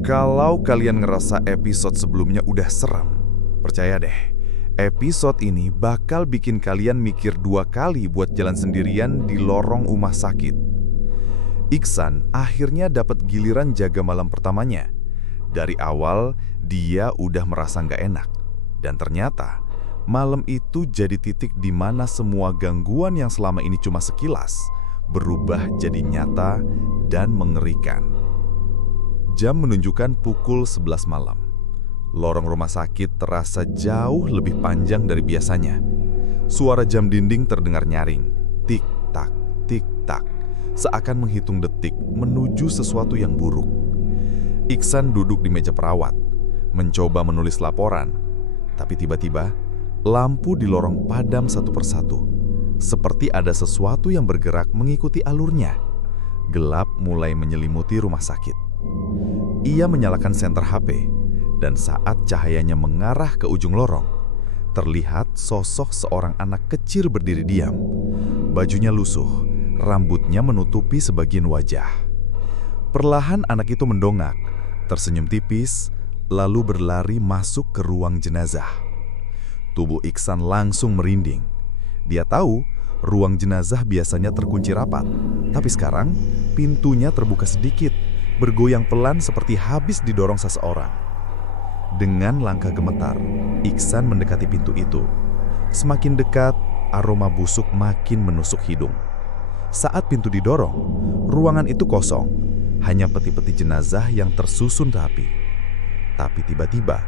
Kalau kalian ngerasa episode sebelumnya udah serem, percaya deh, episode ini bakal bikin kalian mikir 2 kali buat jalan sendirian di lorong rumah sakit. Iksan akhirnya dapat giliran jaga malam pertamanya. Dari awal, dia udah merasa nggak enak. Dan ternyata, malam itu jadi titik di mana semua gangguan yang selama ini cuma sekilas berubah jadi nyata dan mengerikan. Jam menunjukkan pukul 11 malam. Lorong rumah sakit terasa jauh lebih panjang dari biasanya. Suara jam dinding terdengar nyaring. Tik-tak, tik-tak. Seakan menghitung detik menuju sesuatu yang buruk. Iksan duduk di meja perawat, mencoba menulis laporan. Tapi tiba-tiba, lampu di lorong padam satu persatu. Seperti ada sesuatu yang bergerak mengikuti alurnya. Gelap mulai menyelimuti rumah sakit. Ia menyalakan senter HP, dan saat cahayanya mengarah ke ujung lorong, terlihat sosok seorang anak kecil berdiri diam. Bajunya lusuh, rambutnya menutupi sebagian wajah. Perlahan anak itu mendongak, tersenyum tipis, lalu berlari masuk ke ruang jenazah. Tubuh Iksan langsung merinding. Dia tahu ruang jenazah biasanya terkunci rapat, tapi sekarang pintunya terbuka sedikit, bergoyang pelan seperti habis didorong seseorang. Dengan langkah gemetar, Iksan mendekati pintu itu. Semakin dekat, aroma busuk makin menusuk hidung. Saat pintu didorong, ruangan itu kosong, hanya peti-peti jenazah yang tersusun rapi. Tapi tiba-tiba,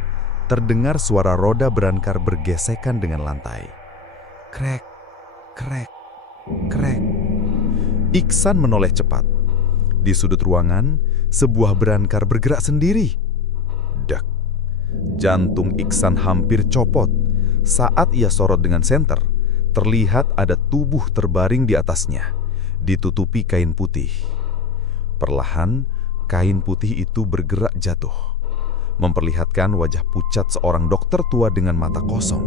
terdengar suara roda berankar bergesekan dengan lantai. Krek, krek, krek. Iksan menoleh cepat. Di sudut ruangan, sebuah berankar bergerak sendiri. Dak. Jantung Iksan hampir copot. Saat ia sorot dengan senter, terlihat ada tubuh terbaring di atasnya, ditutupi kain putih. Perlahan, kain putih itu bergerak jatuh, memperlihatkan wajah pucat seorang dokter tua dengan mata kosong.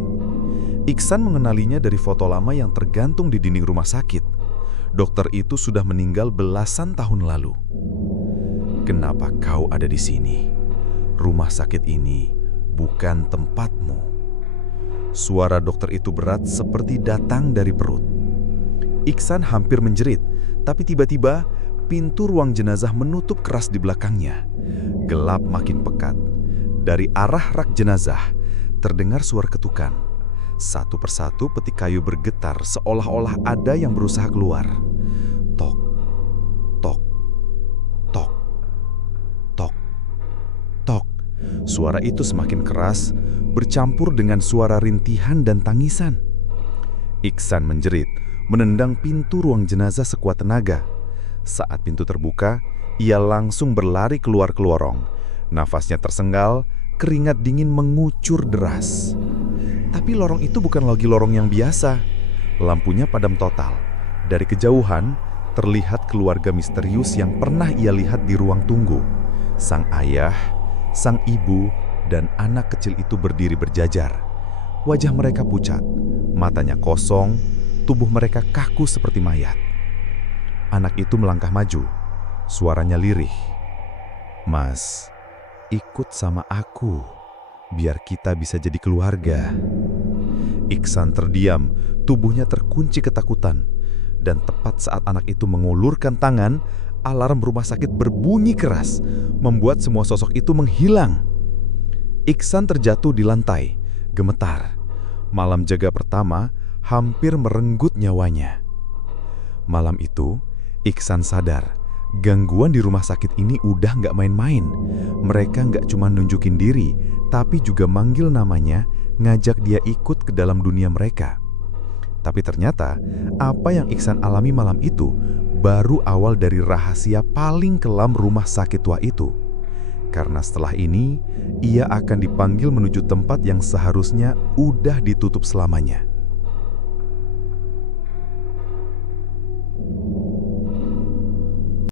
Iksan mengenalinya dari foto lama yang tergantung di dinding rumah sakit. Dokter itu sudah meninggal belasan tahun lalu. Kenapa kau ada di sini? Rumah sakit ini bukan tempatmu. Suara dokter itu berat seperti datang dari perut. Iksan hampir menjerit, tapi tiba-tiba pintu ruang jenazah menutup keras di belakangnya. Gelap makin pekat. Dari arah rak jenazah terdengar suara ketukan. Satu persatu peti kayu bergetar seolah-olah ada yang berusaha keluar. Tok, tok, tok, tok, tok. Suara itu semakin keras, bercampur dengan suara rintihan dan tangisan. Iksan menjerit, menendang pintu ruang jenazah sekuat tenaga. Saat pintu terbuka, ia langsung berlari keluar ke lorong. Nafasnya tersenggal, keringat dingin mengucur deras. Tapi lorong itu bukan lagi lorong yang biasa. Lampunya padam total. Dari kejauhan, terlihat keluarga misterius yang pernah ia lihat di ruang tunggu. Sang ayah, sang ibu, dan anak kecil itu berdiri berjajar. Wajah mereka pucat, matanya kosong, tubuh mereka kaku seperti mayat. Anak itu melangkah maju, suaranya lirih. Mas, ikut sama aku, biar kita bisa jadi keluarga. Iksan terdiam, tubuhnya terkunci ketakutan. Dan tepat saat anak itu mengulurkan tangan, alarm rumah sakit berbunyi keras, membuat semua sosok itu menghilang. Iksan terjatuh di lantai, gemetar. Malam jaga pertama hampir merenggut nyawanya. Malam itu, Iksan sadar, gangguan di rumah sakit ini udah nggak main-main. Mereka nggak cuma nunjukin diri, tapi juga manggil namanya, ngajak dia ikut ke dalam dunia mereka. Tapi ternyata, apa yang Iksan alami malam itu baru awal dari rahasia paling kelam rumah sakit tua itu. Karena setelah ini, ia akan dipanggil menuju tempat yang seharusnya udah ditutup selamanya.